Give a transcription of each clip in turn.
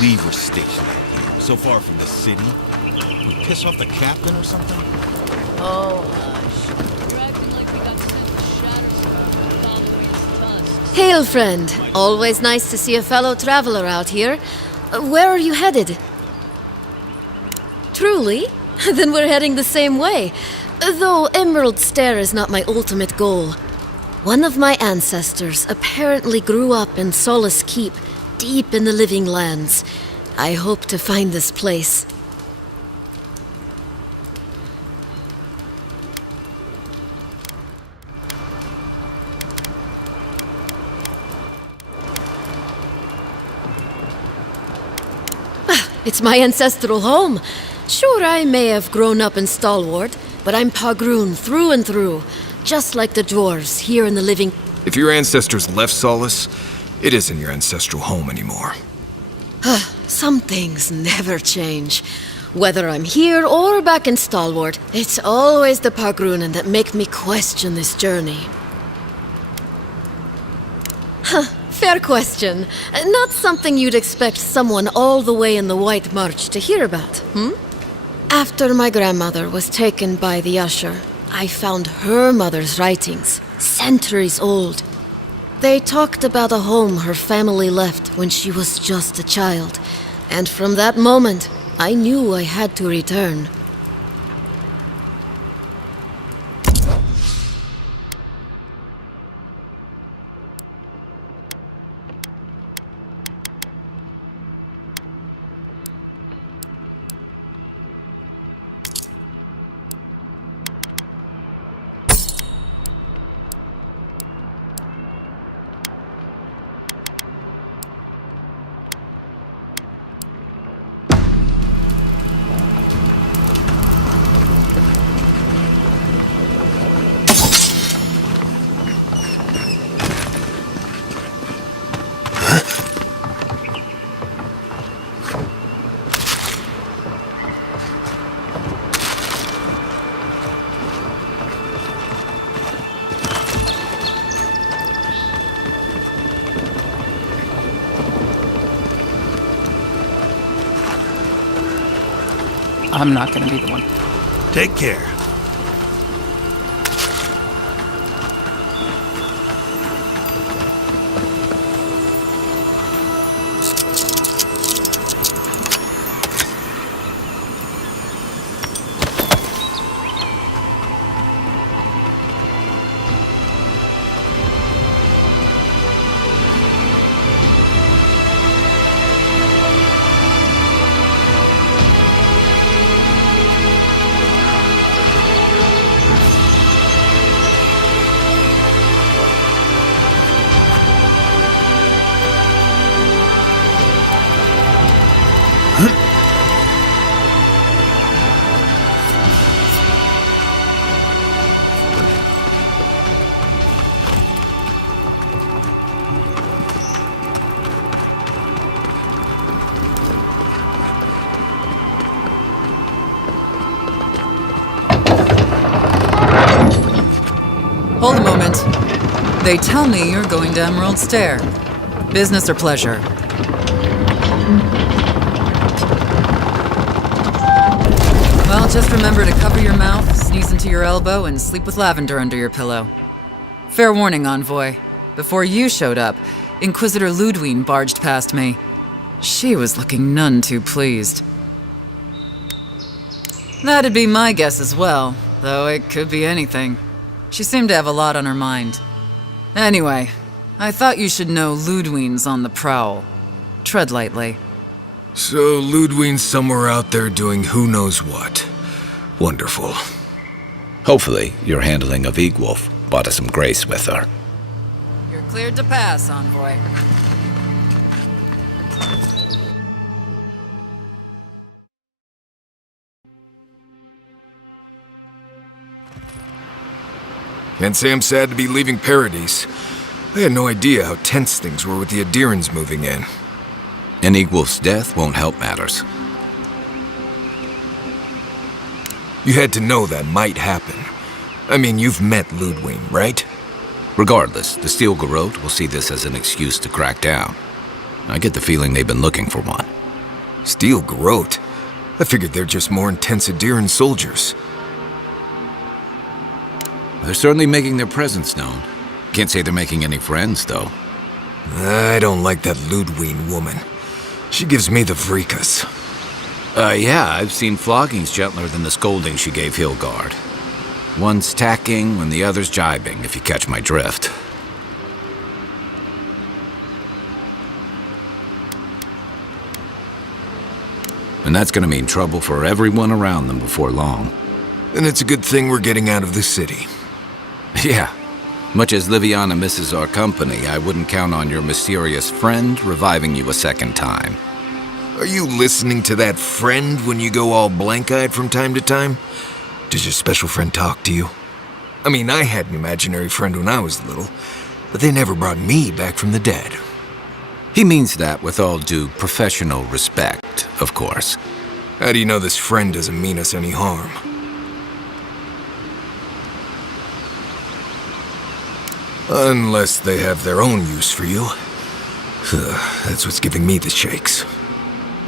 Believe we're stationed out here, so far from the city. We piss off the captain or something? Oh, hush. You're acting like we got sent to Shatterstar following his tusks. Hail, friend. Always nice to see a fellow traveler out here. Where are you headed? Truly? Then we're heading the same way. Though Emerald Stair is not my ultimate goal. One of my ancestors apparently grew up in Solace Keep, deep in the living lands. I hope to find this place. It's my ancestral home. Sure, I may have grown up in Stalwart, but I'm Pagroon through and through, just like the dwarves here in the living... If your ancestors left Solace, it isn't your ancestral home anymore. Some things never change. Whether I'm here or back in Stalwart, it's always the Pagroonen that make me question this journey. Fair question. Not something you'd expect someone all the way in the White March to hear about, hmm? After my grandmother was taken by the Usher, I found her mother's writings, centuries old. They talked about a home her family left when she was just a child, and from that moment, I knew I had to return. I'm not gonna be the one. Take care. Hold a moment. They tell me you're going to Emerald Stair. Business or pleasure? just remember to cover your mouth, sneeze into your elbow, and sleep with lavender under your pillow. Fair warning, Envoy. Before you showed up, Inquisitor Ludwine barged past me. She was looking none too pleased. That'd be my guess as well, though it could be anything. She seemed to have a lot on her mind. Anyway, I thought you should know Ludwine's on the prowl. Tread lightly. So Ludwine's somewhere out there doing who knows what. Wonderful. Hopefully, your handling of Egwolf brought us some grace with her. You're cleared to pass, Envoy. Can't say I'm sad to be leaving Paradise. I had no idea how tense things were with the Adirans moving in. And Egwolf's death won't help matters. You had to know that might happen. I mean, you've met Ludwine, right? Regardless, the Steel Garrote will see this as an excuse to crack down. I get the feeling they've been looking for one. Steel Garrote? I figured they're just more intense Adiran soldiers. They're certainly making their presence known. Can't say they're making any friends, though. I don't like that Ludwine woman. She gives me the freakus. Yeah, I've seen floggings gentler than the scolding she gave Hilgard. One's tacking when the other's jibing, if you catch my drift. And that's gonna mean trouble for everyone around them before long. And it's a good thing we're getting out of the city. Yeah. Much as Liviana misses our company, I wouldn't count on your mysterious friend reviving you a second time. Are you listening to that friend when you go all blank-eyed from time to time? Does your special friend talk to you? I mean, I had an imaginary friend when I was little, but they never brought me back from the dead. He means that with all due professional respect, of course. How do you know this friend doesn't mean us any harm? Unless they have their own use for you. That's what's giving me the shakes.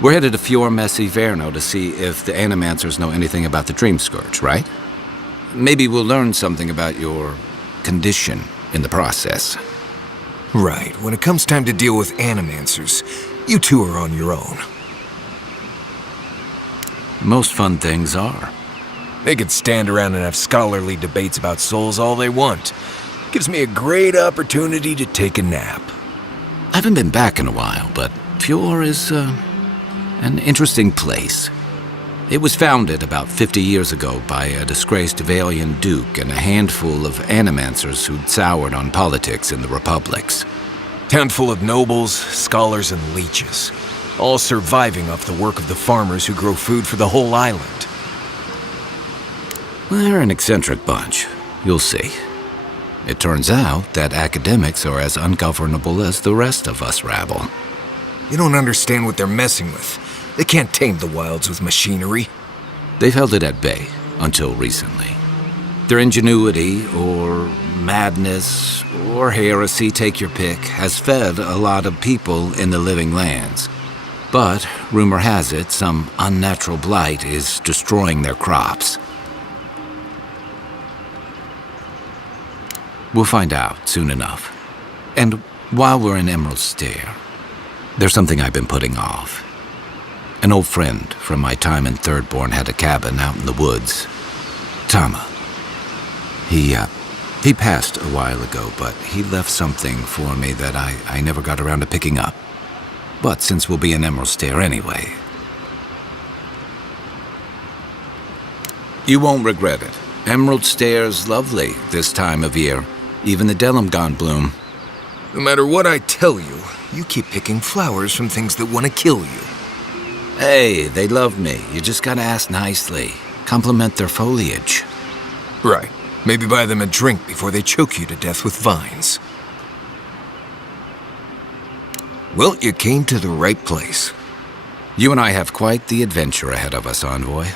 We're headed to Fior Messi Verno to see if the Animancers know anything about the Dream Scourge, right? Maybe we'll learn something about your condition in the process. Right. When it comes time to deal with Animancers, you two are on your own. Most fun things are. They could stand around and have scholarly debates about souls all they want. Gives me a great opportunity to take a nap. I haven't been back in a while, but Fior is, an interesting place. It was founded about 50 years ago by a disgraced Valian duke and a handful of Animancers who'd soured on politics in the republics. Town full of nobles, scholars, and leeches, all surviving off the work of the farmers who grow food for the whole island. They're an eccentric bunch. You'll see. It turns out that academics are as ungovernable as the rest of us rabble. You don't understand what they're messing with. They can't tame the wilds with machinery. They've held it at bay until recently. Their ingenuity, or madness, or heresy, take your pick, has fed a lot of people in the living lands. But, rumor has it, some unnatural blight is destroying their crops. We'll find out soon enough. And while we're in Emerald Stair, there's something I've been putting off. An old friend from my time in Thirdborn had a cabin out in the woods. Tama. He passed a while ago, but he left something for me that I never got around to picking up. But since we'll be in Emerald Stair anyway, you won't regret it. Emerald Stair's lovely this time of year. Even the Delimgon bloom. No matter what I tell you, you keep picking flowers from things that want to kill you. Hey, they love me. You just gotta ask nicely. Compliment their foliage. Right. Maybe buy them a drink before they choke you to death with vines. Well, you came to the right place. You and I have quite the adventure ahead of us, Envoy.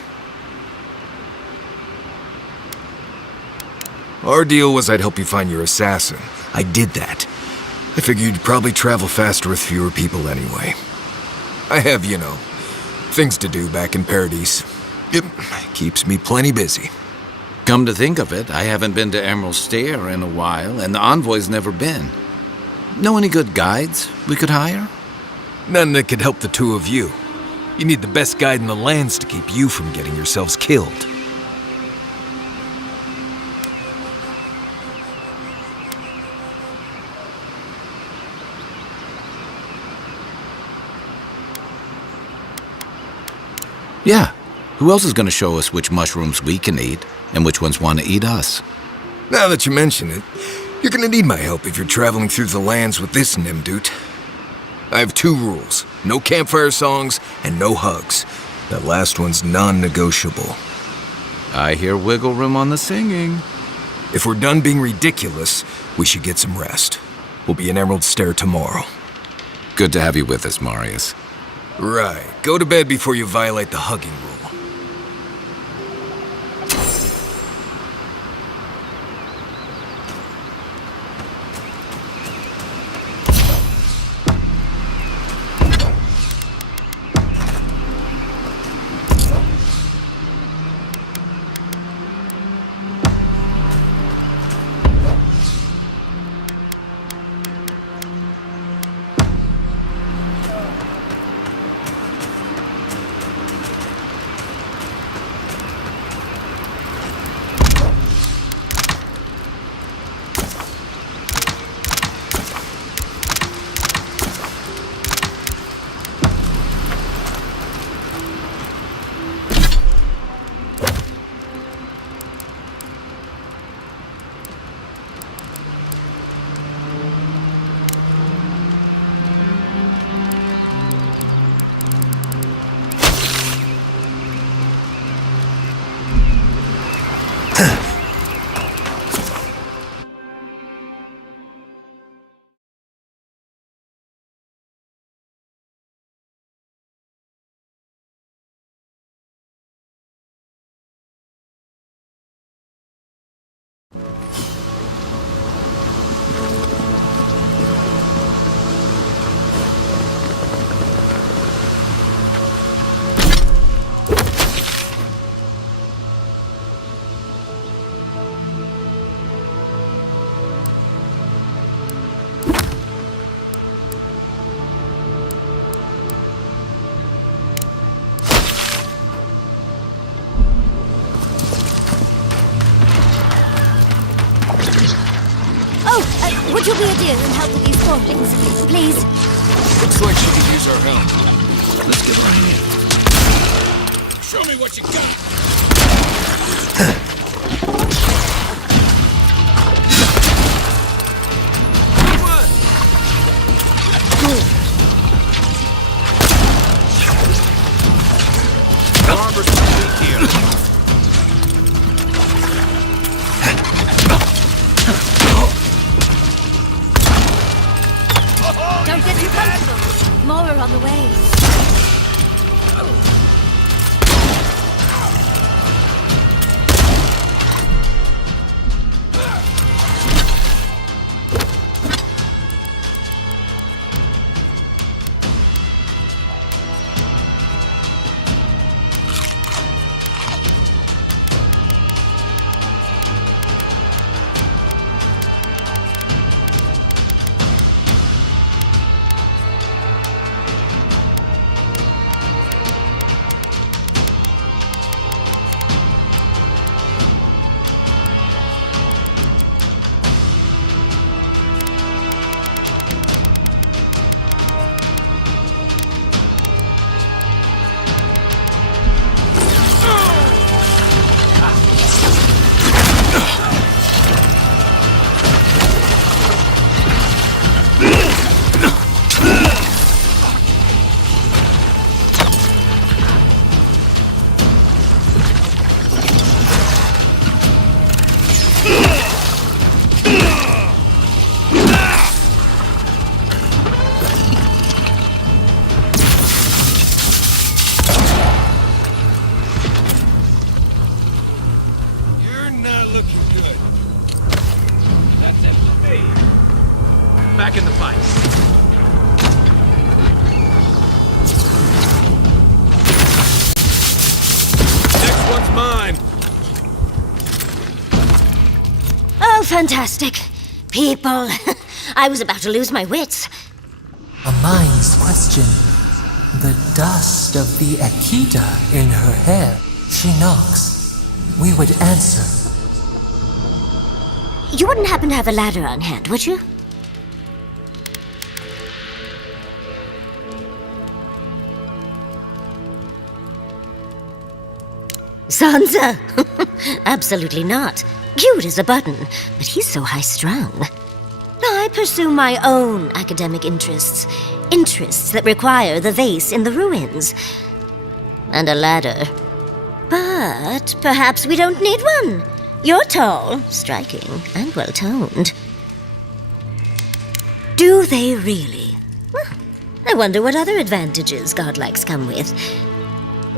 Our deal was I'd help you find your assassin. I did that. I figured you'd probably travel faster with fewer people anyway. I have, things to do back in Paradise. Yep, keeps me plenty busy. Come to think of it, I haven't been to Emerald Stair in a while, and the envoy's never been. Know any good guides we could hire? None that could help the two of you. You need the best guide in the lands to keep you from getting yourselves killed. Yeah. Who else is going to show us which mushrooms we can eat and which ones want to eat us? Now that you mention it, you're gonna need my help if you're traveling through the lands with this Nimdude. I have 2 rules. No campfire songs and no hugs. That last one's non-negotiable. I hear wiggle room on the singing. If we're done being ridiculous, we should get some rest. We'll be in Emerald Stair tomorrow. Good to have you with us, Marius. Right. Go to bed before you violate the hugging rule. Would you be a dear and help with these forklings, please? Looks like she could use our help. Let's get on in. Show me what you got. Armor's weak here. Don't get too comfortable. More are on the way. fantastic. People. I was about to lose my wits. A mind's question. The dust of the Akita in her hair. She knocks. We would answer. You wouldn't happen to have a ladder on hand, would you? Sansa! Absolutely not. Cute as a button, but he's so high-strung. I pursue my own academic interests. Interests that require the vase in the ruins. And a ladder. But perhaps we don't need one. You're tall, striking, and well-toned. Do they really? I wonder what other advantages godlikes come with.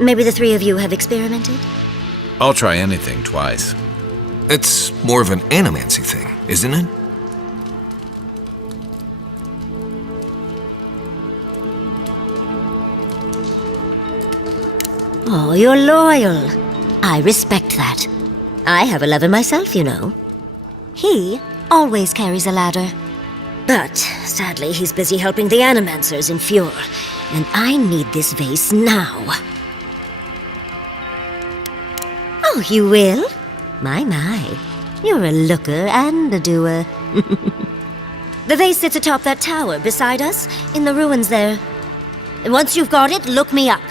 Maybe the three of you have experimented? I'll try anything twice. It's more of an animancy thing, isn't it? Oh, you're loyal. I respect that. I have a lover myself, you know. He always carries a ladder. But, sadly, he's busy helping the Animancers in Fjord, and I need this vase now. Oh, you will? My. You're a looker and a doer. The vase sits atop that tower beside us, in the ruins there. And once you've got it, look me up.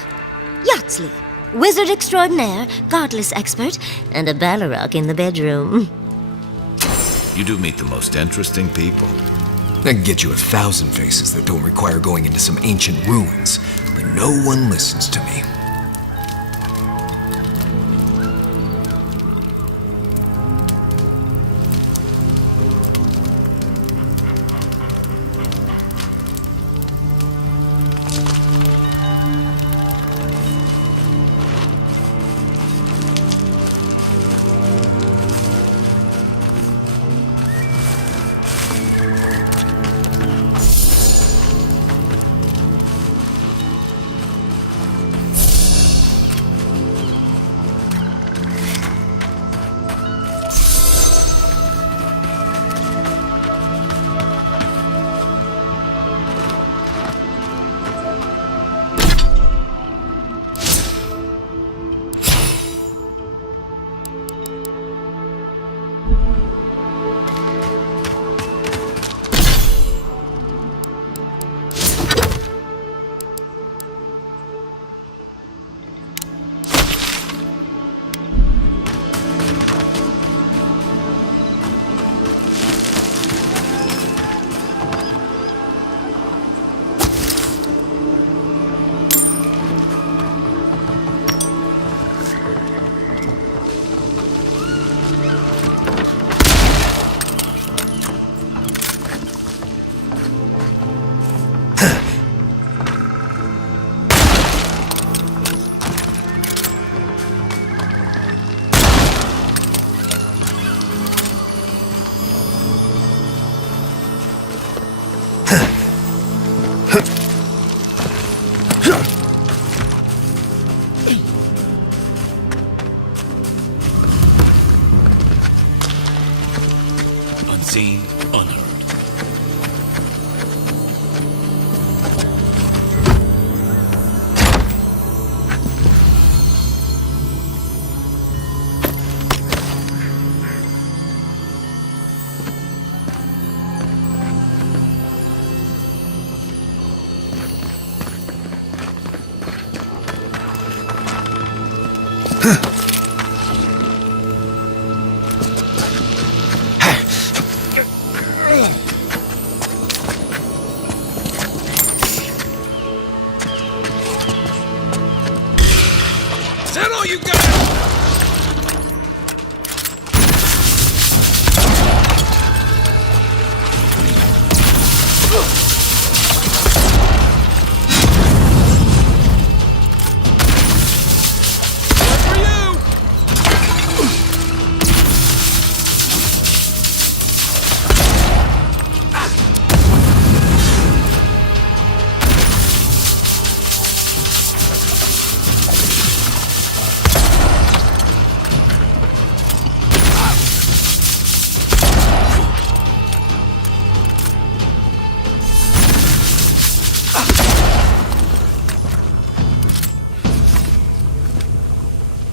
Yatsley, wizard extraordinaire, godless expert, and a Balrog in the bedroom. You do meet the most interesting people. I can get you 1,000 faces that don't require going into some ancient ruins, but no one listens to me. Unseen, unheard. Is that all you got?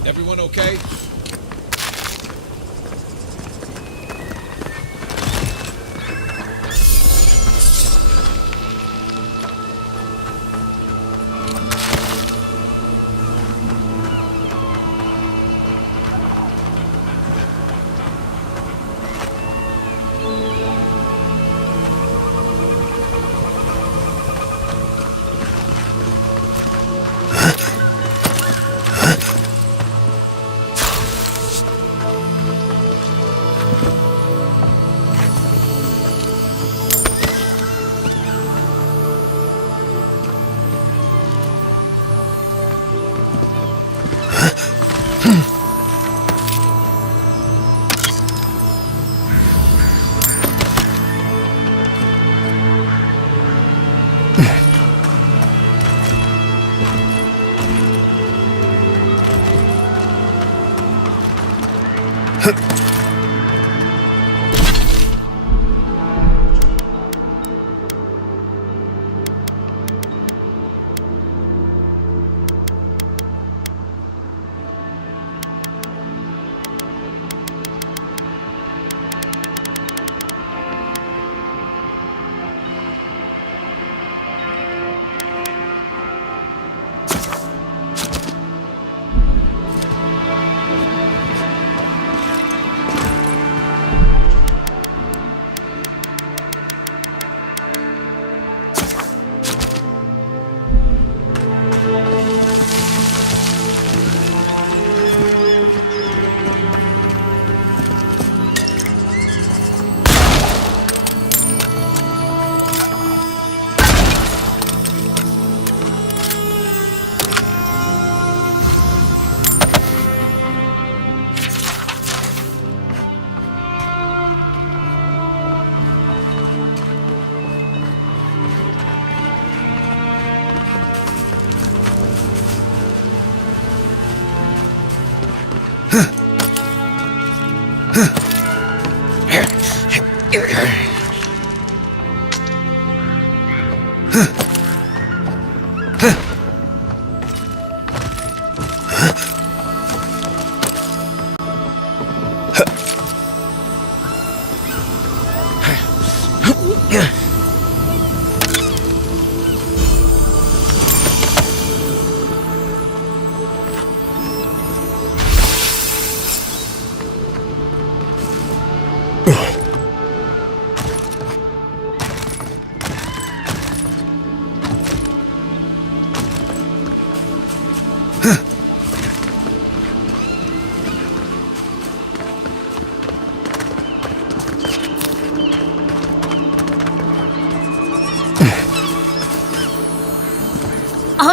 Everyone okay?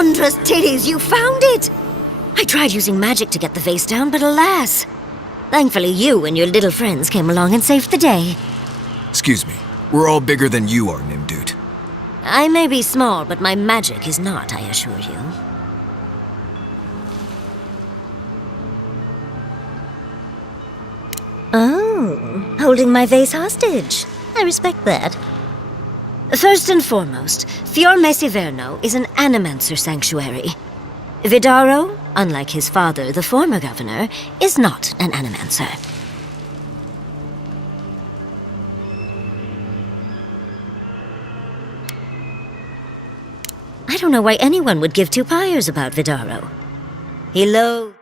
Andra's titties, you found it! I tried using magic to get the vase down, but alas. Thankfully you and your little friends came along and saved the day. Excuse me. We're all bigger than you are, Nimdude. I may be small, but my magic is not, I assure you. Oh, holding my vase hostage. I respect that. First and foremost, Fior Mesiverno is an animancer sanctuary. Vidaro, unlike his father, the former governor, is not an animancer. I don't know why anyone would give two pyres about Vidaro. He loathes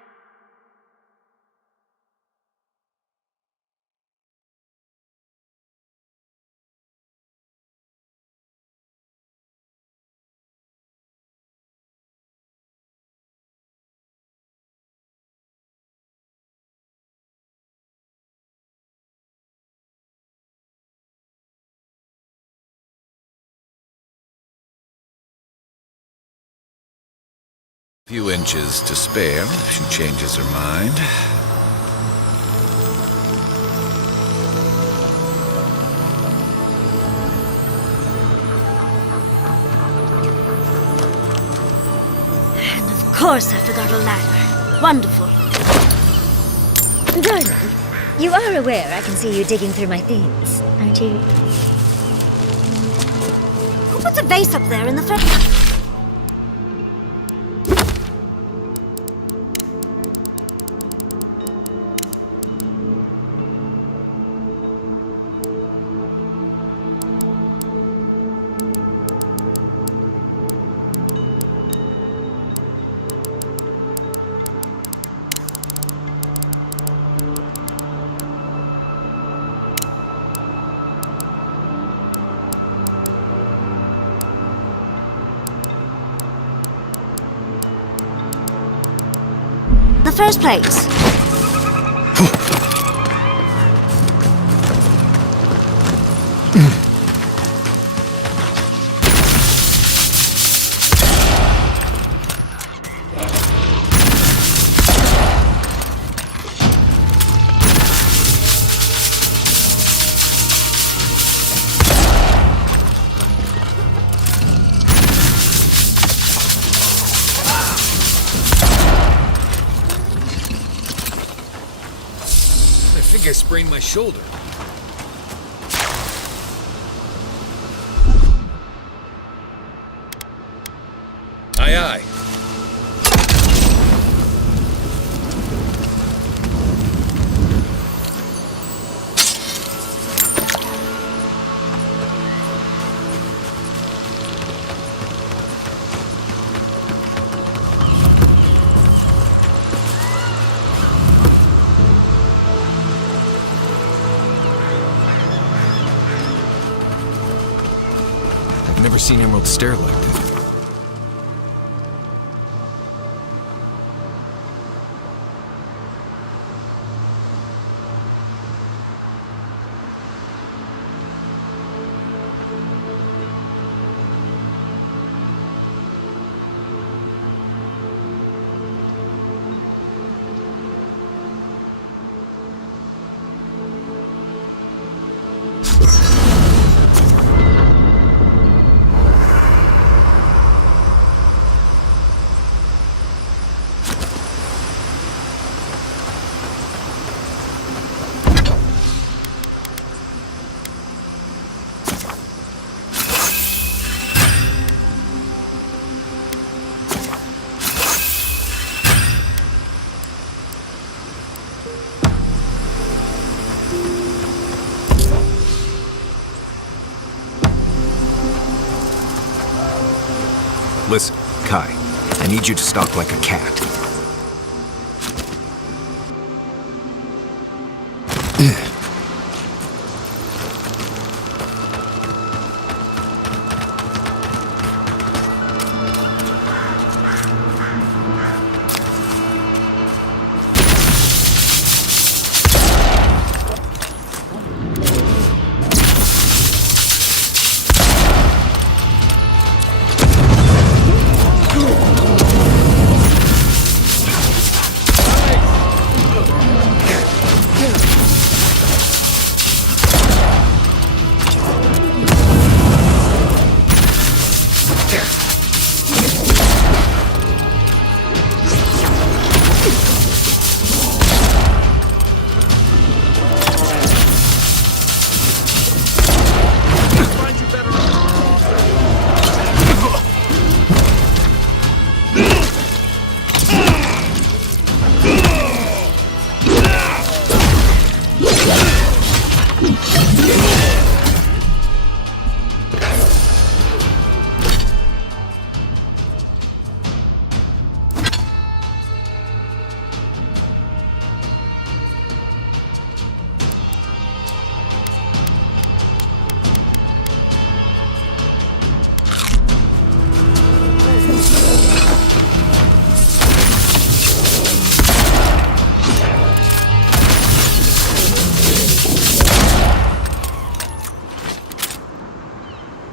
Few inches to spare if she changes her mind. And of course I forgot a ladder. Wonderful. Darling, you are aware I can see you digging through my things, aren't you? Who put the vase up there in the first... the first place? I think I sprained my shoulder. Aye, aye. I've never seen Emerald stare like that. Listen, Kai, I need you to stalk like a cat.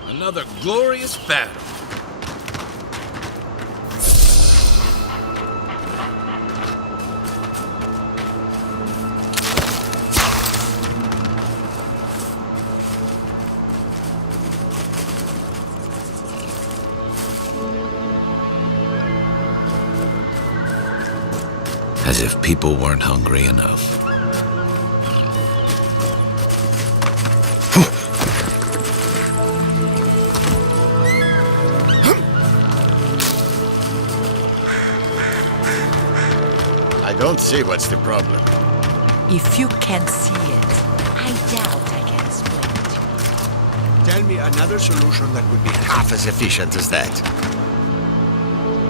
Another glorious battle. As if people weren't hungry enough. I don't see what's the problem. If you can't see it, I doubt I can explain it to you. Tell me another solution that would be half as efficient as that.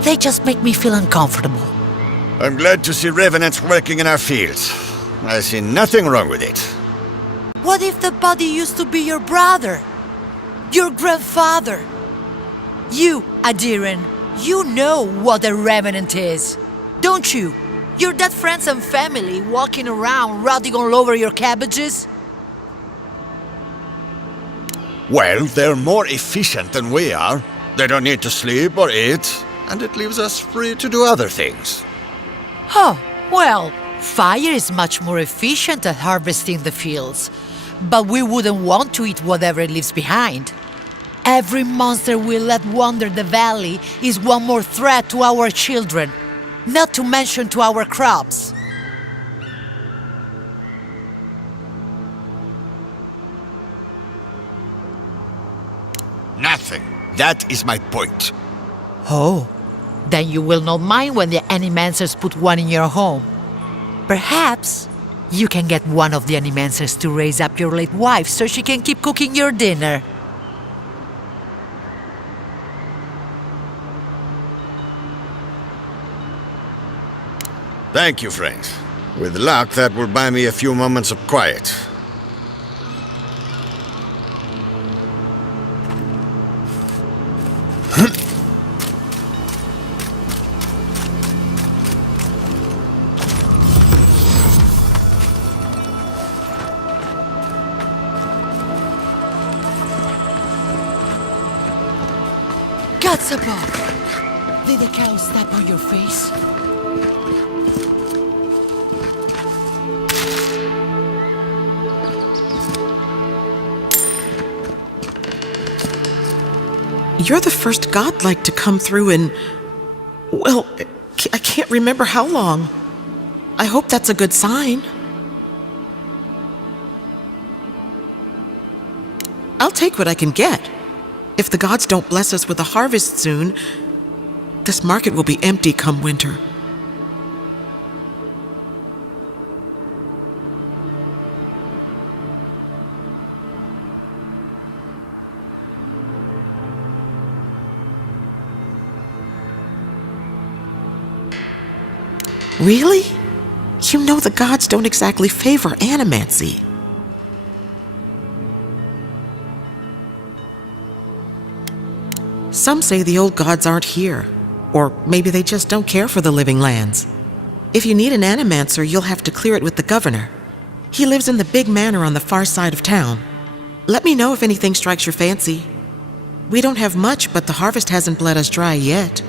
They just make me feel uncomfortable. I'm glad to see revenants working in our fields. I see nothing wrong with it. What if the body used to be your brother? Your grandfather? You, Adiran, you know what a revenant is, don't you? Your dead friends and family walking around rotting all over your cabbages? Well, they're more efficient than we are. They don't need to sleep or eat, and it leaves us free to do other things. Oh, well, fire is much more efficient at harvesting the fields. But we wouldn't want to eat whatever it leaves behind. Every monster we let wander the valley is one more threat to our children, not to mention to our crops. Nothing. That is my point. Oh, then you will not mind when the animancers put one in your home. Perhaps you can get one of the animancers to raise up your late wife so she can keep cooking your dinner. Thank you, friend. With luck, that will buy me a few moments of quiet. Guts above! Did the cow step on your face? You're the first godlike to come through in... well, I can't remember how long. I hope that's a good sign. I'll take what I can get. If the gods don't bless us with a harvest soon, this market will be empty come winter. Really? You know the gods don't exactly favor animancy. Some say the old gods aren't here, or maybe they just don't care for the living lands. If you need an animancer, you'll have to clear it with the governor. He lives in the big manor on the far side of town. Let me know if anything strikes your fancy. We don't have much, but the harvest hasn't bled us dry yet.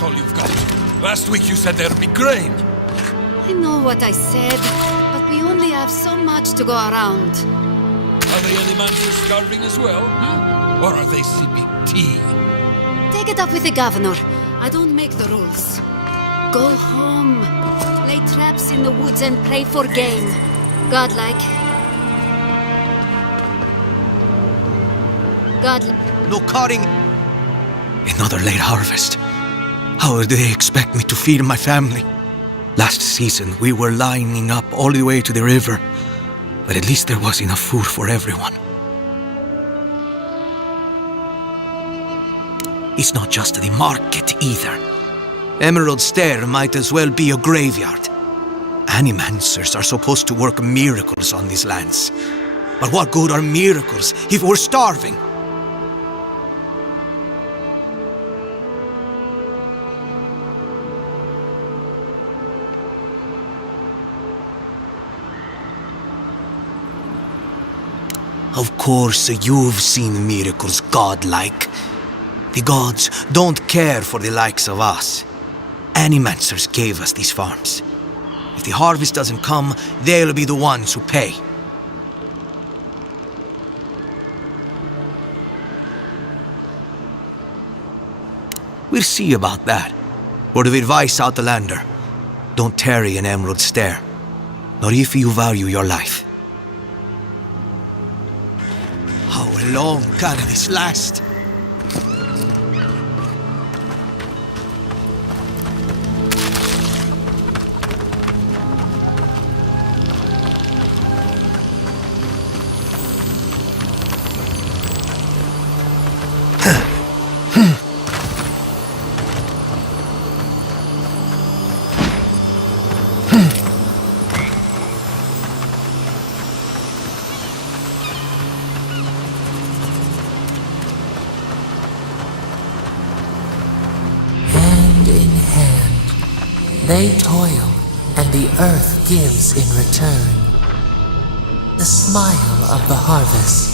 that's all you've got. Last week you said there'd be grain. I know what I said, but we only have so much to go around. Are the animals starving as well? Or are they sipping tea? Take it up with the governor. I don't make the rules. Go home. Lay traps in the woods and pray for game. Godlike. No cutting. Another late harvest. How do they expect me to feed my family? Last season, we were lining up all the way to the river, but at least there was enough food for everyone. It's not just the market either. Emerald Stair might as well be a graveyard. Animancers are supposed to work miracles on these lands. But what good are miracles if we're starving? Of course, you've seen miracles godlike. The gods don't care for the likes of us. Animancers gave us these farms. If the harvest doesn't come, they'll be the ones who pay. We'll see about that. Word of advice, Outlander. Don't tarry in Emerald Stair. Not if you value your life. How long can this last? They toil, and the earth gives in return. The smile of the harvest.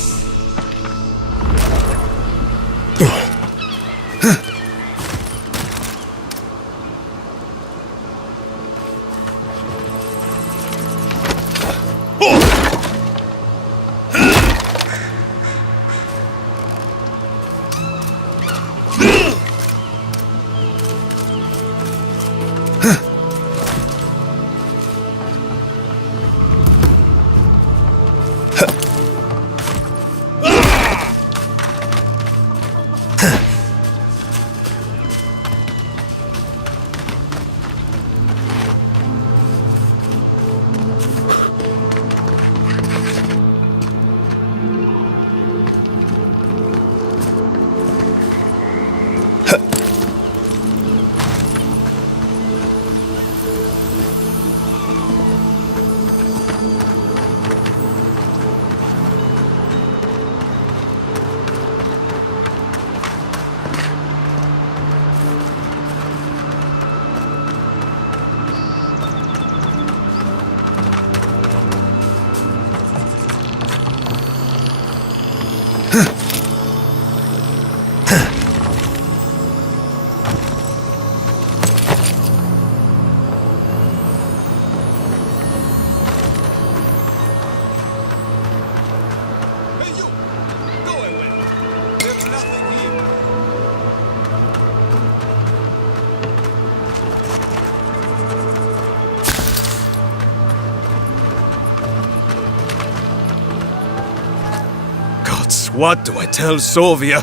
What do I tell Sovia?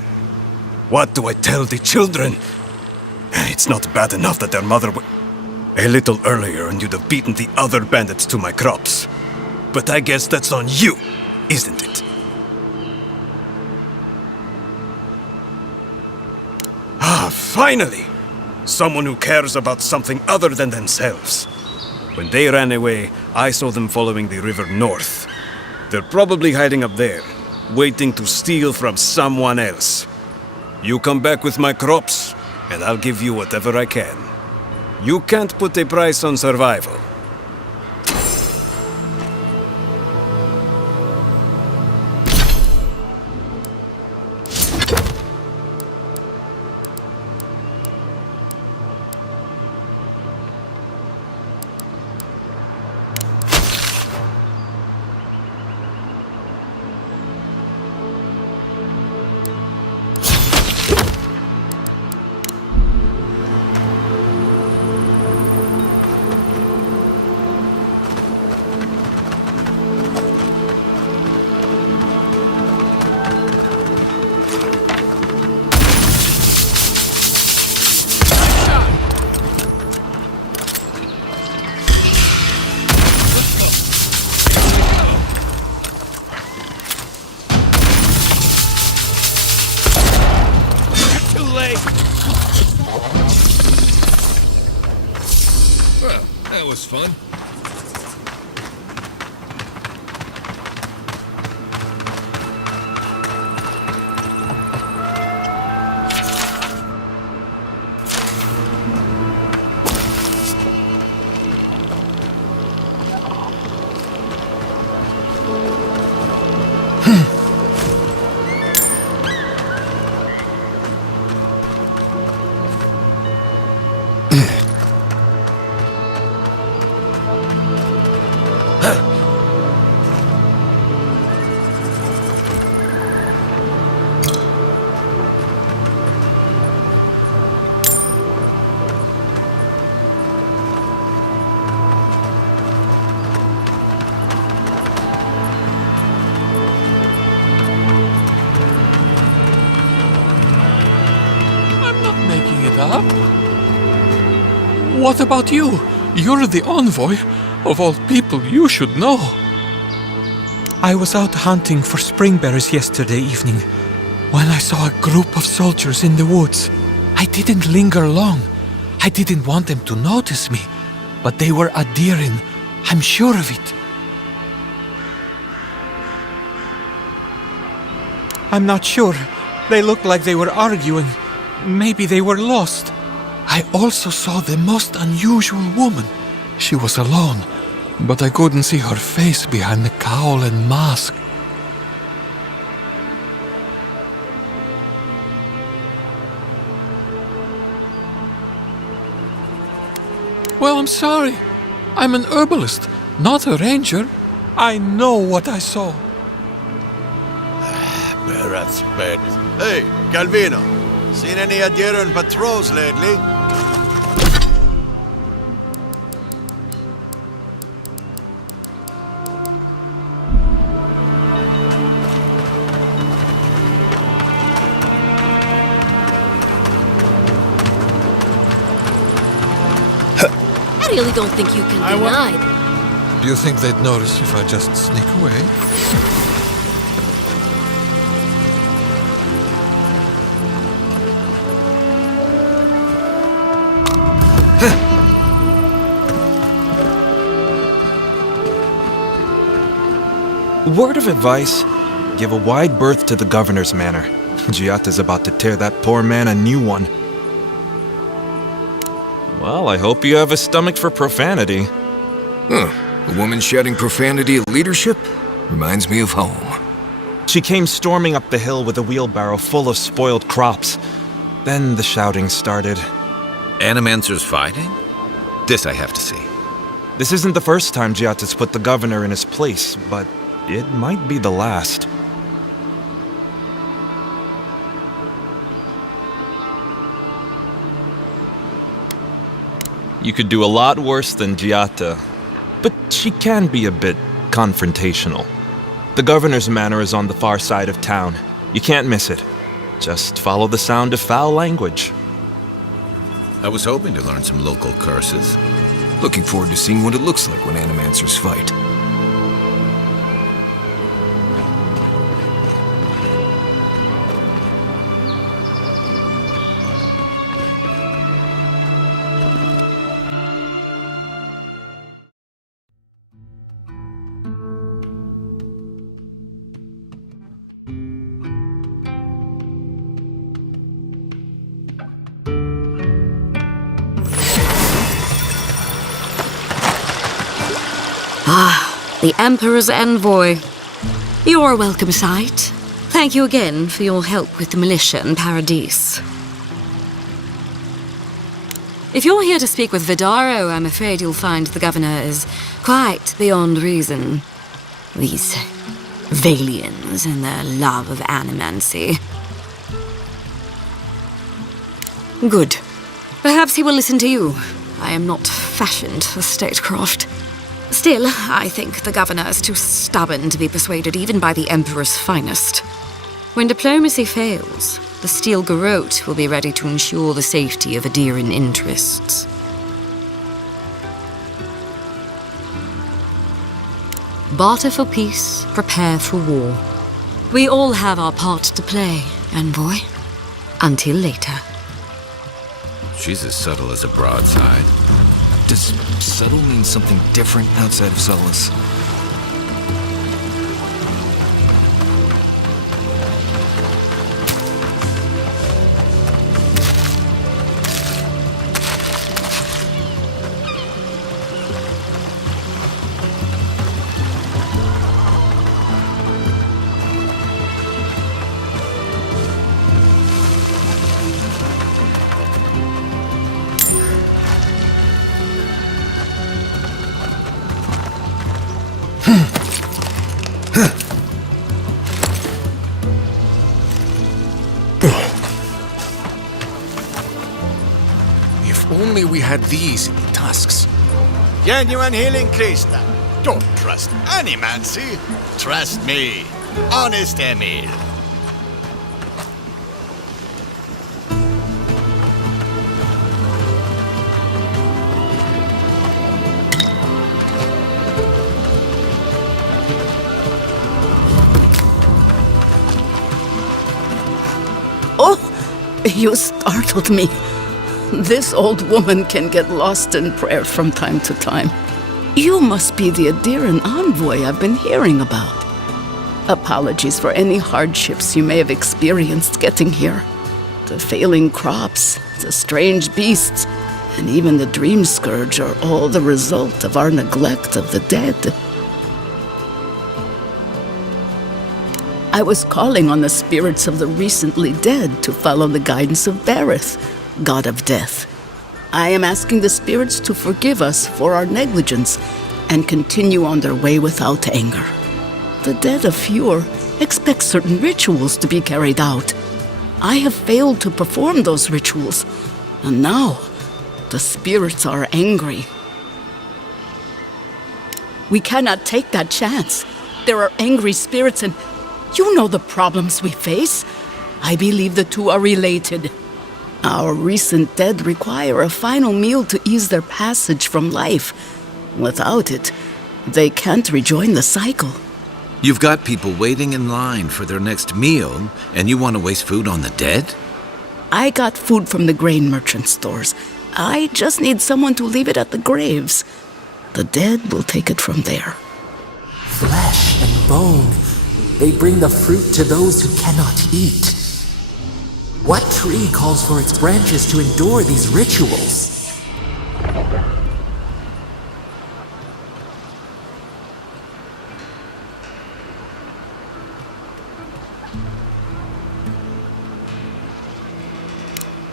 What do I tell the children? It's not bad enough that their mother a little earlier and you'd have beaten the other bandits to my crops. But I guess that's on you, isn't it? Ah, finally! Someone who cares about something other than themselves. When they ran away, I saw them following the river north. They're probably hiding up there, waiting to steal from someone else. You come back with my crops, and I'll give you whatever I can. You can't put a price on survival. Well, that was fun. Up? What about you? You're the envoy. Of all people, you should know. I was out hunting for spring bears yesterday evening when I saw a group of soldiers in the woods. I didn't linger long. I didn't want them to notice me, but they were adhering. I'm sure of it. I'm not sure. They looked like they were arguing. Maybe they were lost. I also saw the most unusual woman. She was alone, but I couldn't see her face behind the cowl and mask. Well, I'm sorry. I'm an herbalist, not a ranger. I know what I saw. That's bad. Hey, Calvino. Seen any adherent patrols lately? I really don't think you can deny them. Do you think they'd notice if I just sneak away? Word of advice, give a wide berth to the governor's manor. Giatta's about to tear that poor man a new one. Well, I hope you have a stomach for profanity. Huh. A woman shouting profanity at leadership? Reminds me of home. She came storming up the hill with a wheelbarrow full of spoiled crops. Then the shouting started. Animancers fighting? This I have to see. This isn't the first time Giatta's put the governor in his place, but it might be the last. You could do a lot worse than Giatta, but she can be a bit confrontational. The governor's manor is on the far side of town. You can't miss it. Just follow the sound of foul language. I was hoping to learn some local curses. Looking forward to seeing what it looks like when animancers fight. The Emperor's envoy. You're a welcome sight. Thank you again for your help with the militia in Paradise. If you're here to speak with Vidaro, I'm afraid you'll find the governor is quite beyond reason. These Valians and their love of animancy. Good. Perhaps he will listen to you. I am not fashioned for statecraft. Still, I think the governor is too stubborn to be persuaded even by the Emperor's finest. When diplomacy fails, the Steel Garrote will be ready to ensure the safety of Adirian interests. Barter for peace, prepare for war. We all have our part to play, envoy. Until later. She's as subtle as a broadside. Does subtle mean something different outside of solace? If only we had these in the tusks. Genuine healing, Krista. Don't trust animancy. Trust me. Honest Emil. Oh, you startled me. This old woman can get lost in prayer from time to time. You must be the Adiran envoy I've been hearing about. Apologies for any hardships you may have experienced getting here. The failing crops, the strange beasts, and even the dream scourge are all the result of our neglect of the dead. I was calling on the spirits of the recently dead to follow the guidance of Bareth, god of death. I am asking the spirits to forgive us for our negligence and continue on their way without anger. The dead of Fjord expect certain rituals to be carried out. I have failed to perform those rituals, and now the spirits are angry. We cannot take that chance. There are angry spirits, and you know the problems we face. I believe the two are related. Our recent dead require a final meal to ease their passage from life. Without it, they can't rejoin the cycle. You've got people waiting in line for their next meal, and you want to waste food on the dead? I got food from the grain merchant stores. I just need someone to leave it at the graves. The dead will take it from there. Flesh and bone, they bring the fruit to those who cannot eat. What tree calls for its branches to endure these rituals?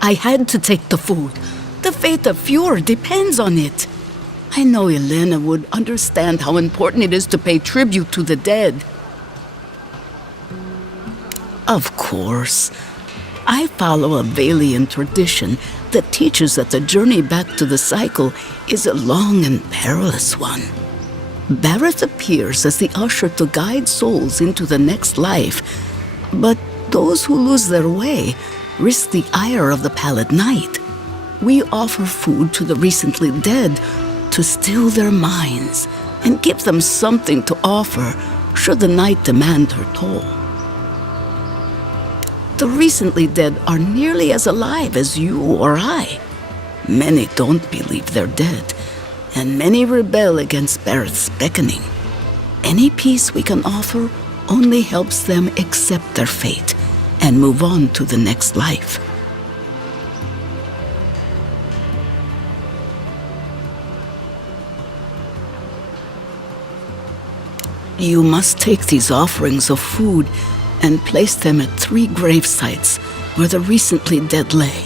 I had to take the food. The fate of Fjord depends on it. I know Elena would understand how important it is to pay tribute to the dead. Of course. I follow a Valian tradition that teaches that the journey back to the cycle is a long and perilous one. Bareth appears as the usher to guide souls into the next life, but those who lose their way risk the ire of the Pallid Knight. We offer food to the recently dead to still their minds and give them something to offer should the Knight demand her toll. The recently dead are nearly as alive as you or I. Many don't believe they're dead, and many rebel against Bareth's beckoning. Any peace we can offer only helps them accept their fate and move on to the next life. You must take these offerings of food and place them at 3 grave sites where the recently dead lay.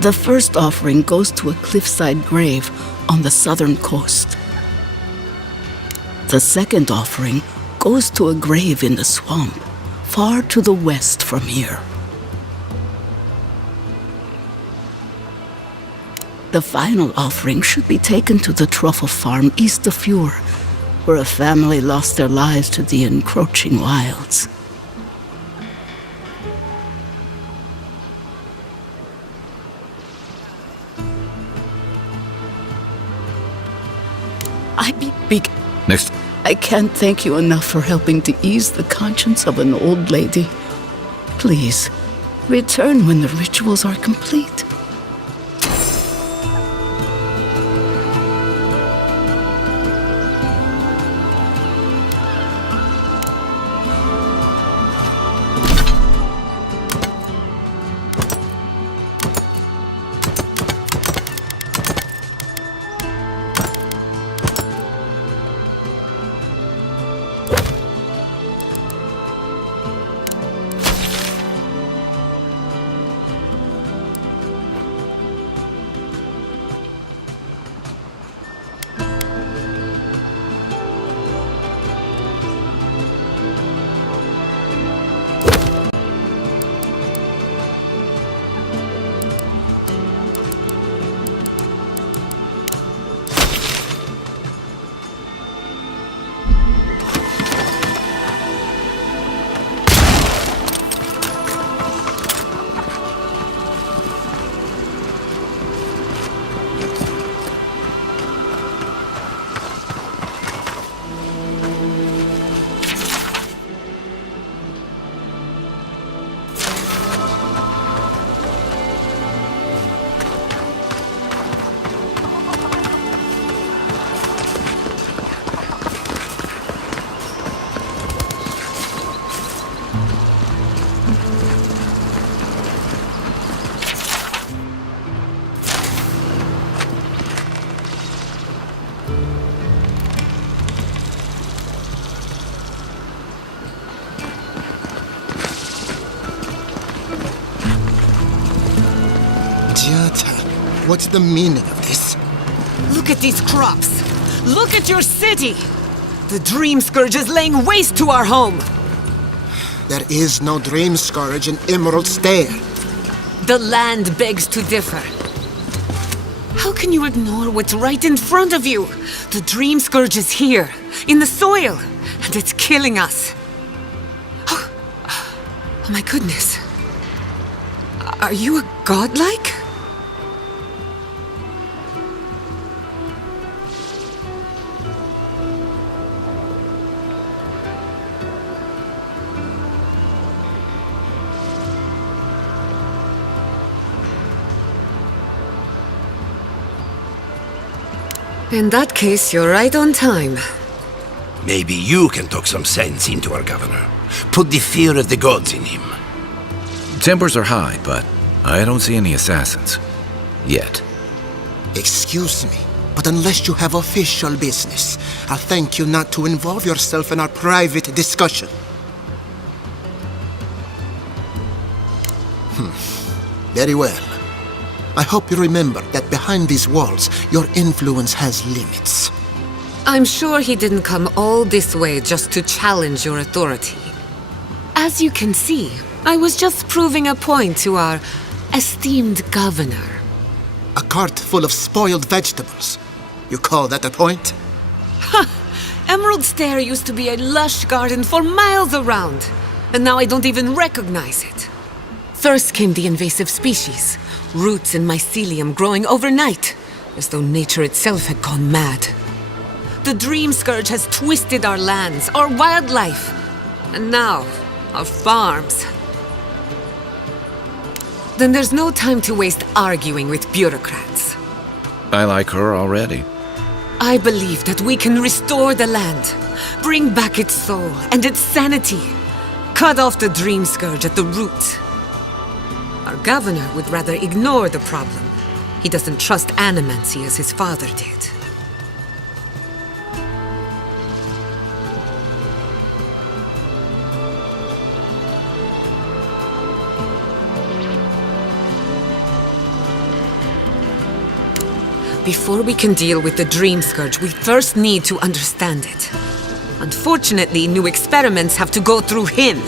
The first offering goes to a cliffside grave on the southern coast. The second offering goes to a grave in the swamp, far to the west from here. The final offering should be taken to the truffle farm east of Fjord, where a family lost their lives to the encroaching wilds. Next. I can't thank you enough for helping to ease the conscience of an old lady. Please, return when the rituals are complete. Giata, what's the meaning of this? Look at these crops. Look at your city. The Dream Scourge is laying waste to our home. There is no Dream Scourge in Emerald Stair. The land begs to differ. How can you ignore what's right in front of you? The Dream Scourge is here, in the soil, and it's killing us. Oh my goodness. Are you a godlike? In that case, you're right on time. Maybe you can talk some sense into our governor. Put the fear of the gods in him. Tempers are high, but I don't see any assassins. Yet. Excuse me, but unless you have official business, I'll thank you not to involve yourself in our private discussion. Very well. I hope you remember that behind these walls, your influence has limits. I'm sure he didn't come all this way just to challenge your authority. As you can see, I was just proving a point to our esteemed governor. A cart full of spoiled vegetables. You call that a point? Ha! Emerald Stair used to be a lush garden for miles around, and now I don't even recognize it. First came the invasive species, roots and mycelium growing overnight, as though nature itself had gone mad. The Dream Scourge has twisted our lands, our wildlife, and now, our farms. Then there's no time to waste arguing with bureaucrats. I like her already. I believe that we can restore the land, bring back its soul and its sanity, cut off the Dream Scourge at the root. Our governor would rather ignore the problem. He doesn't trust animancy as his father did. Before we can deal with the Dream Scourge, we first need to understand it. Unfortunately, new experiments have to go through him.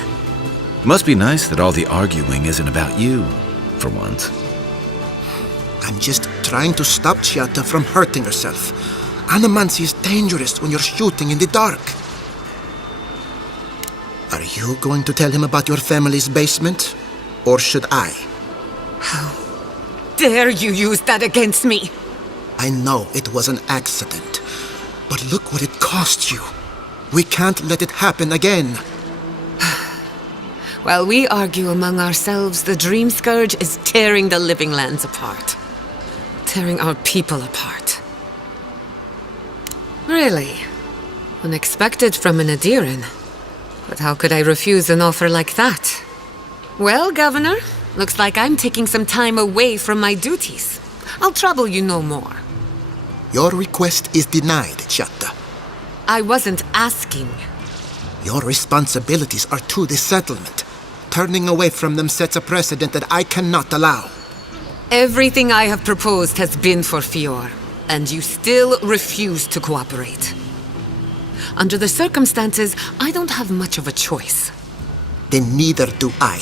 Must be nice that all the arguing isn't about you, for once. I'm just trying to stop Giata from hurting herself. Animancy is dangerous when you're shooting in the dark. Are you going to tell him about your family's basement? Or should I? How dare you use that against me? I know it was an accident, but look what it cost you. We can't let it happen again. While we argue among ourselves, the Dream Scourge is tearing the living lands apart. Tearing our people apart. Really? Unexpected from an Adiran. But how could I refuse an offer like that? Well, Governor, looks like I'm taking some time away from my duties. I'll trouble you no more. Your request is denied, Giata. I wasn't asking. Your responsibilities are to the settlement. Turning away from them sets a precedent that I cannot allow. Everything I have proposed has been for Fior, and you still refuse to cooperate. Under the circumstances, I don't have much of a choice. Then neither do I.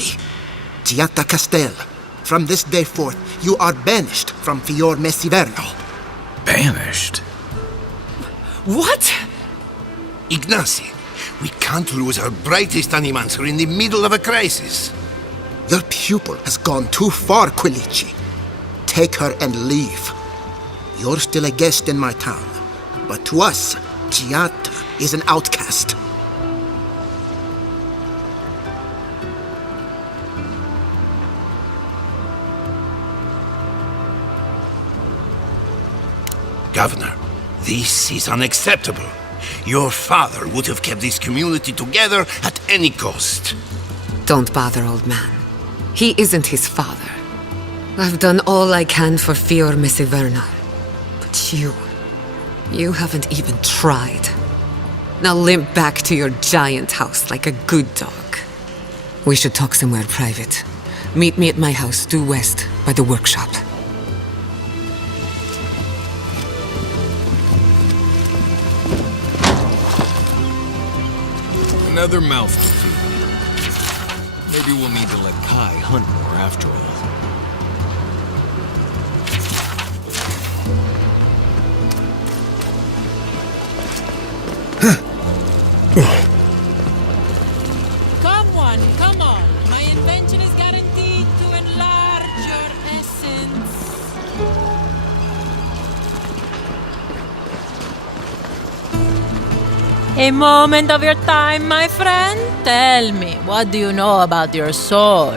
Giata Castel, from this day forth, you are banished from Fior Messiverno. Banished? What? Ignacy, we can't lose our brightest animancer in the middle of a crisis. Your pupil has gone too far, Quilici. Take her and leave. You're still a guest in my town, but to us, Giata is an outcast. Governor, this is unacceptable. Your father would have kept this community together at any cost. Don't bother, old man. He isn't his father. I've done all I can for Fior Messiverno. But You haven't even tried. Now limp back to your giant house like a good dog. We should talk somewhere private. Meet me at my house due west by the workshop. Another mouthful to feed. Maybe we'll need to let Kai hunt more after all. Come on. My invention is guaranteed to enlarge your essence. A moment of your time, my friend. Tell me, what do you know about your soul?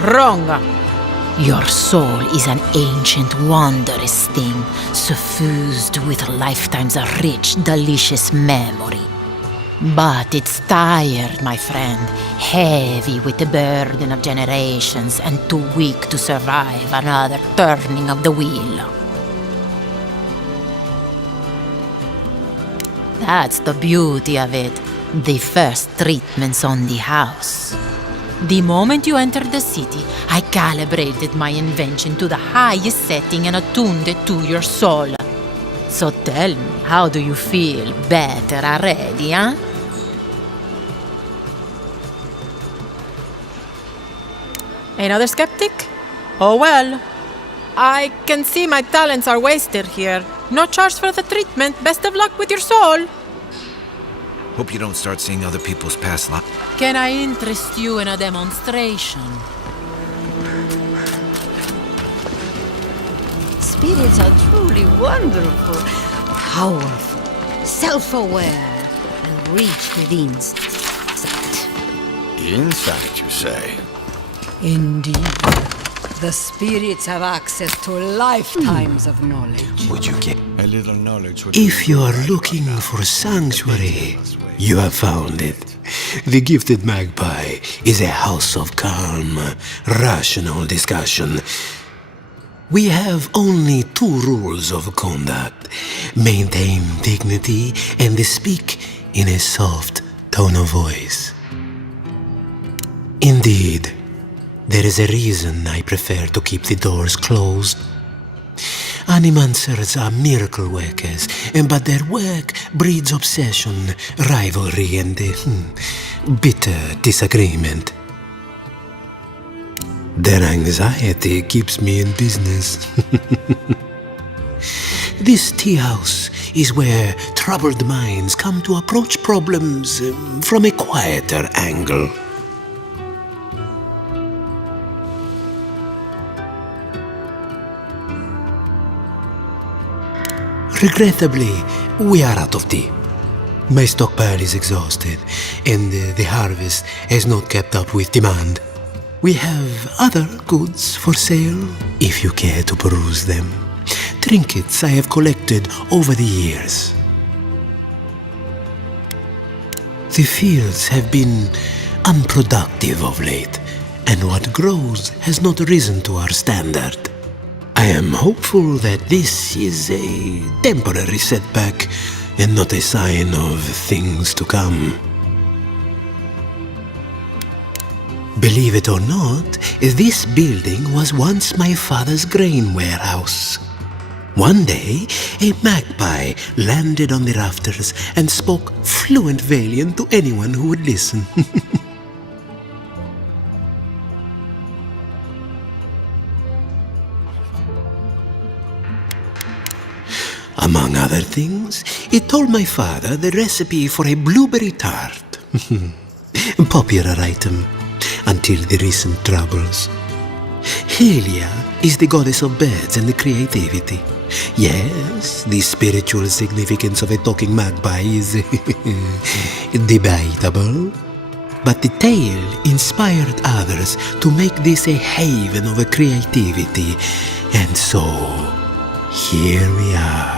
Wrong. Your soul is an ancient, wondrous thing, suffused with lifetimes of rich, delicious memory. But it's tired, my friend, heavy with the burden of generations and too weak to survive another turning of the wheel. That's the beauty of it, the first treatments on the house. The moment you entered the city, I calibrated my invention to the highest setting and attuned it to your soul. So tell me, how do you feel? Better already, huh? Another skeptic? Oh well. I can see my talents are wasted here. No charge for the treatment. Best of luck with your soul. Hope you don't start seeing other people's past lives. Can I interest you in a demonstration? Spirits are truly wonderful, powerful, self-aware, and reach within sight. Insight, you say? Indeed. The spirits have access to lifetimes of knowledge. Would you get a little knowledge? If you are looking for sanctuary, you have found it. The Gifted Magpie is a house of calm, rational discussion. We have only 2 rules of conduct. Maintain dignity and speak in a soft tone of voice. Indeed, there is a reason I prefer to keep the doors closed. Animancers are miracle workers, but their work breeds obsession, rivalry, and bitter disagreement. Their anxiety keeps me in business. This tea house is where troubled minds come to approach problems from a quieter angle. Regrettably, we are out of tea. My stockpile is exhausted, and the harvest has not kept up with demand. We have other goods for sale, if you care to peruse them. Trinkets I have collected over the years. The fields have been unproductive of late, and what grows has not risen to our standard. I am hopeful that this is a temporary setback and not a sign of things to come. Believe it or not, this building was once my father's grain warehouse. One day, a magpie landed on the rafters and spoke fluent Valian to anyone who would listen. Among other things, it told my father the recipe for a blueberry tart. Popular item until the recent troubles. Helia is the goddess of birds and creativity. Yes, the spiritual significance of a talking magpie is debatable. But the tale inspired others to make this a haven of creativity. And so, here we are.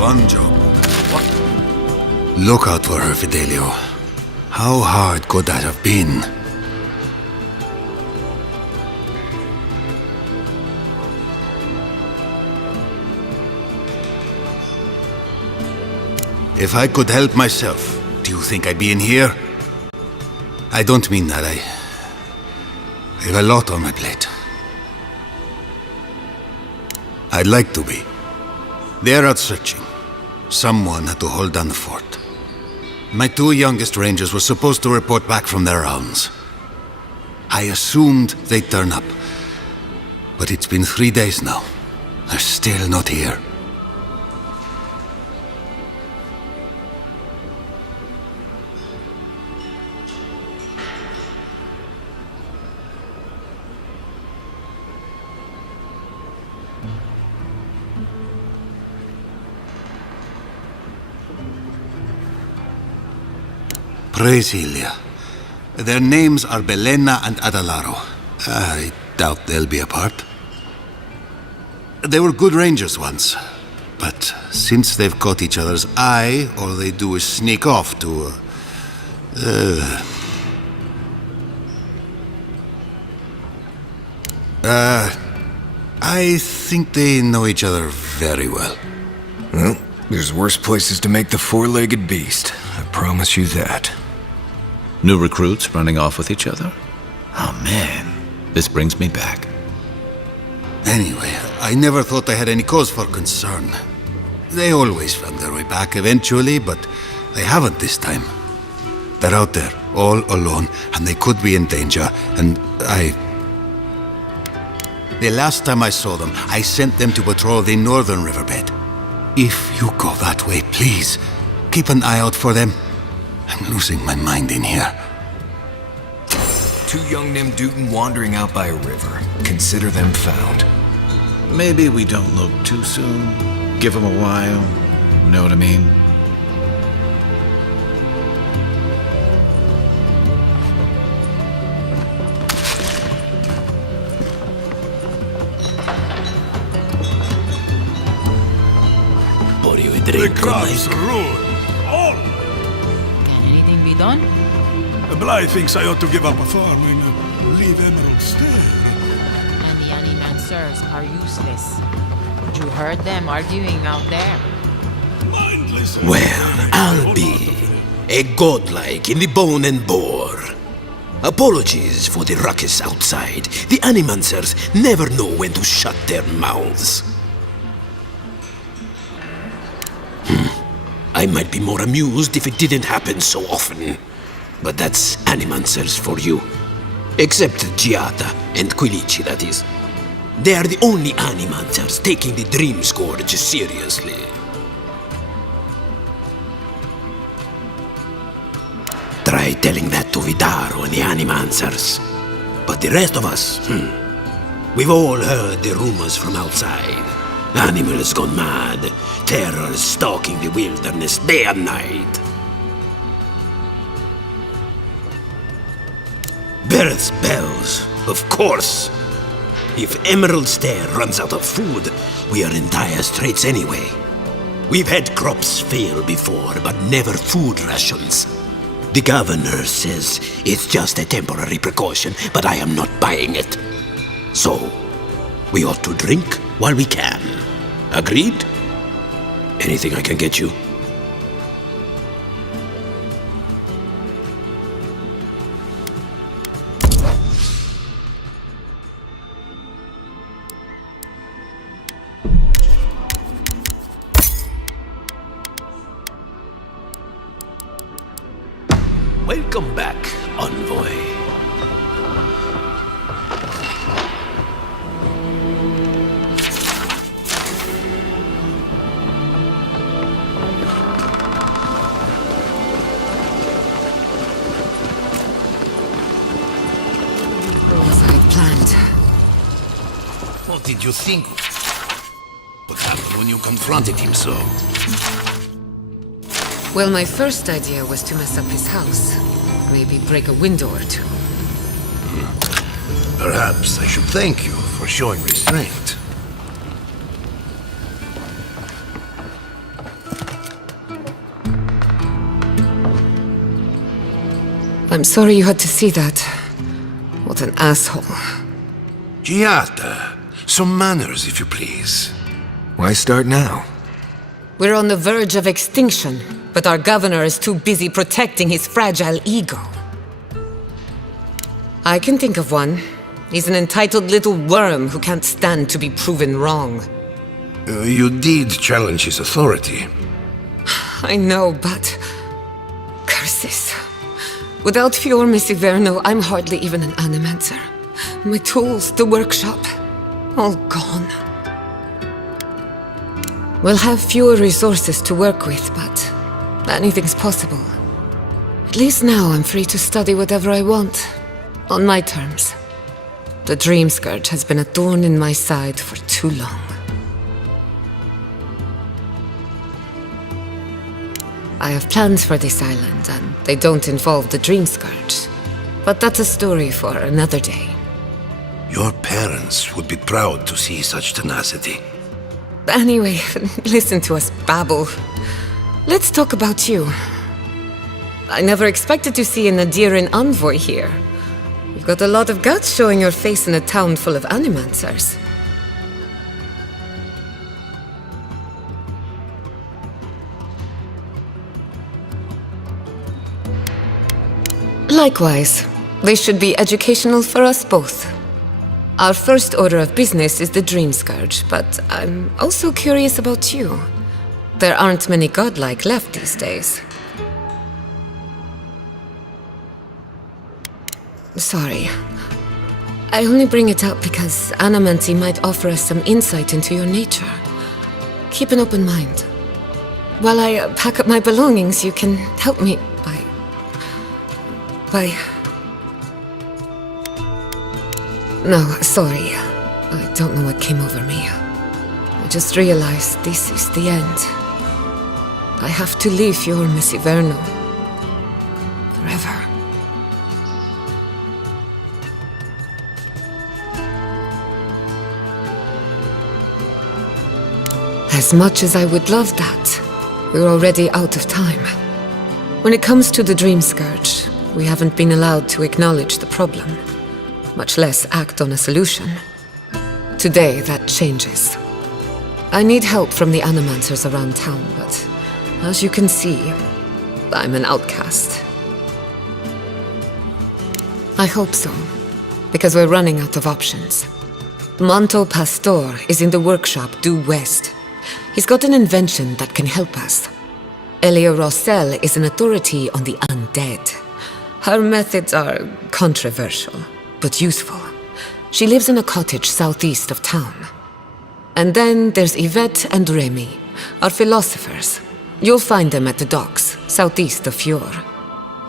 one job. Look out for her, Fidelio. How hard could that have been? If I could help myself, do you think I'd be in here? I don't mean that. I have a lot on my plate. I'd like to be. They're out searching. Someone had to hold down the fort. My two youngest rangers were supposed to report back from their rounds. I assumed they'd turn up. But it's been 3 days now. They're still not here. Praise Ilia. Their names are Belena and Adalaro. I doubt they'll be apart. They were good rangers once, but since they've caught each other's eye, all they do is sneak off to... I think they know each other very well. Well, there's worse places to make the four-legged beast. I promise you that. New recruits running off with each other? Oh man, this brings me back. Anyway, I never thought I had any cause for concern. They always found their way back eventually, but they haven't this time. They're out there, all alone, and they could be in danger, and The last time I saw them, I sent them to patrol the northern riverbed. If you go that way, please, keep an eye out for them. I'm losing my mind in here. Two young Nemdutin wandering out by a river. Consider them found. Maybe we don't look too soon. Give them a while. Know what I mean? The crabs rule. All. Can anything be done? Bly thinks I ought to give up a farm and leave Emerald Stair. And the animancers are useless. You heard them arguing out there. Mindless. Well, I'll be a godlike in the bone and bore. Apologies for the ruckus outside. The animancers never know when to shut their mouths. I might be more amused if it didn't happen so often. But that's animancers for you. Except Giata and Quilici, that is. They are the only animancers taking the Dream Scourge seriously. Try telling that to Vidaro and the animancers. But the rest of us, we've all heard the rumors from outside. Animals gone mad. Terror stalking the wilderness day and night. Birth's bells, of course. If Emerald Stair runs out of food, we are in dire straits anyway. We've had crops fail before, but never food rations. The governor says it's just a temporary precaution, but I am not buying it. So, we ought to drink while we can. Agreed? Anything I can get you? Welcome back, envoy. What did you think? What happened when you confronted him so? Well, my first idea was to mess up his house. Maybe break a window or two. Perhaps I should thank you for showing restraint. I'm sorry you had to see that. What an asshole. Giata, some manners, if you please. Why start now? We're on the verge of extinction, but our governor is too busy protecting his fragile ego. I can think of one. He's an entitled little worm who can't stand to be proven wrong. You did challenge his authority. I know, but... curses. Without Fior Messiverno, I'm hardly even an animancer. My tools, the workshop, all gone. We'll have fewer resources to work with, but anything's possible. At least now I'm free to study whatever I want, on my terms. The Dream Scourge has been a thorn in my side for too long. I have plans for this island, and they don't involve the Dream Scourge. But that's a story for another day. Your parents would be proud to see such tenacity. Anyway, listen to us babble. Let's talk about you. I never expected to see an Adiran envoy here. You've got a lot of guts showing your face in a town full of animancers. Likewise, they should be educational for us both. Our first order of business is the Dream Scourge, but I'm also curious about you. There aren't many godlike left these days. Sorry. I only bring it up because animancy might offer us some insight into your nature. Keep an open mind. While I pack up my belongings, you can help me by... No, sorry. I don't know what came over me. I just realized this is the end. I have to leave Fior Messiverno. Forever. As much as I would love that, we're already out of time. When it comes to the Dream Scourge, we haven't been allowed to acknowledge the problem, much less act on a solution. Today, that changes. I need help from the animancers around town, but as you can see, I'm an outcast. I hope so, because we're running out of options. Manto Pastor is in the workshop due west. He's got an invention that can help us. Elia Rossell is an authority on the undead. Her methods are controversial, but useful. She lives in a cottage southeast of town. And then there's Yvette and Remy, our philosophers. You'll find them at the docks, southeast of Fior.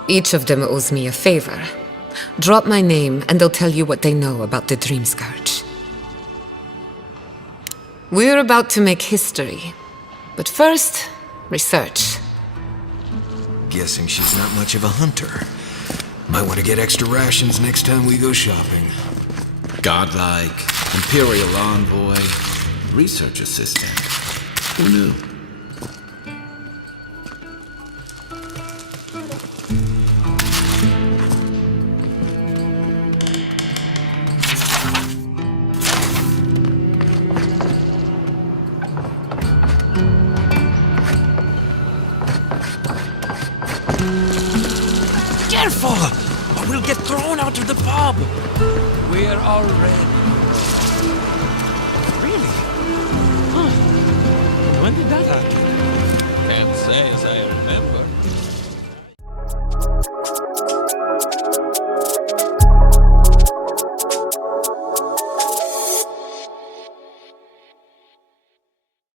Each of them owes me a favor. Drop my name and they'll tell you what they know about the Dream Scourge. We're about to make history. But first, research. Guessing she's not much of a hunter. Might want to get extra rations next time we go shopping. Godlike, Imperial Envoy, Research Assistant. Who knew? Careful! Or we'll get thrown out of the pub! We're already